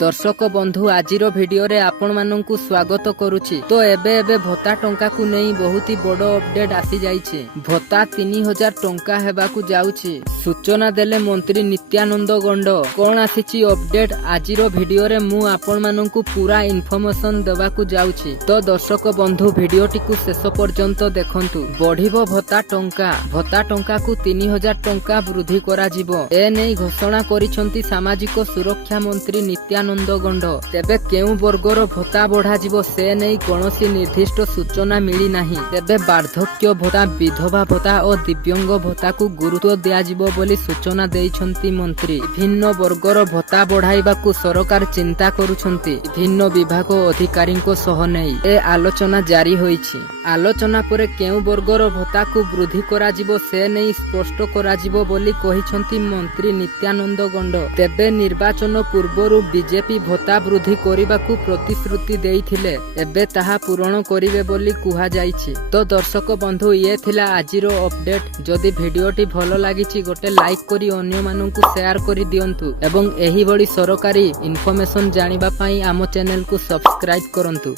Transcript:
दर्शक बंधु आजिर भिडियो रे आपण माननकु स्वागत करुछि। तो एबे भत्ता टंका को नहीं बहुत ही बड़ अपडेट आसी जाइछे। भत्ता 3000 टंका हेबाकु जाउछि। सूचना देले मंत्री नित्यानंद गंड। कोन आसीछि अपडेट आजिर भिडियो रे मु आपण माननकु पूरा इन्फॉर्मेशन देबाकु जाउछि। तो दर्शक बंधु भिडियोटी को शेष पर्यंत देखंतु। बढ़िबो भत्ता टंका को 3000 टंका वृद्धि करा जिवो। ए नै घोषणा करिसंती सामाजिक सुरक्षा मंत्री नित्यानंद गंड। तेबे केउ वर्गर भत्ता बढ़ा जिवो से नै कोनोसी निर्दिष्ट सूचना मिली नाही। तेबे वार्धक्य भत्ता, विधवा भत्ता और दिव्यांग भत्ता को गुरुत्व दिया जिवो बोली सूचना देइछंती मंत्री। विभिन्न वर्गर भत्ता बढ़ाइबाकू सरकार चिंता करुछंती। विभिन्न विभाग अधिकारीको सह नै ए आलोचना जारी होईछि। आलोचना परे केउ वर्गर भत्ता को वृद्धि करा जिवो से नै स्पष्ट करा जिवो बोली कहिछंती मंत्री नित्यानंद गंड। तेबे निर्वाचन पूर्वरु बीजेपी भत्ता वृद्धि करिबाकू प्रतिश्रुति देइथिले, एबे ताहा पूरण करिवे बोली कुहा जाइछि। तो दर्शक बंधु ये थिला आजिरो अपडेट। जदि भिडियोटी भलो लागिछि गोटे लाइक करी अन्य माननकु शेयर करि दियंतु एवं एही बडी सरकारी इन्फॉर्मेशन जानिबा पई आम चैनल को सब्सक्राइब करंतु।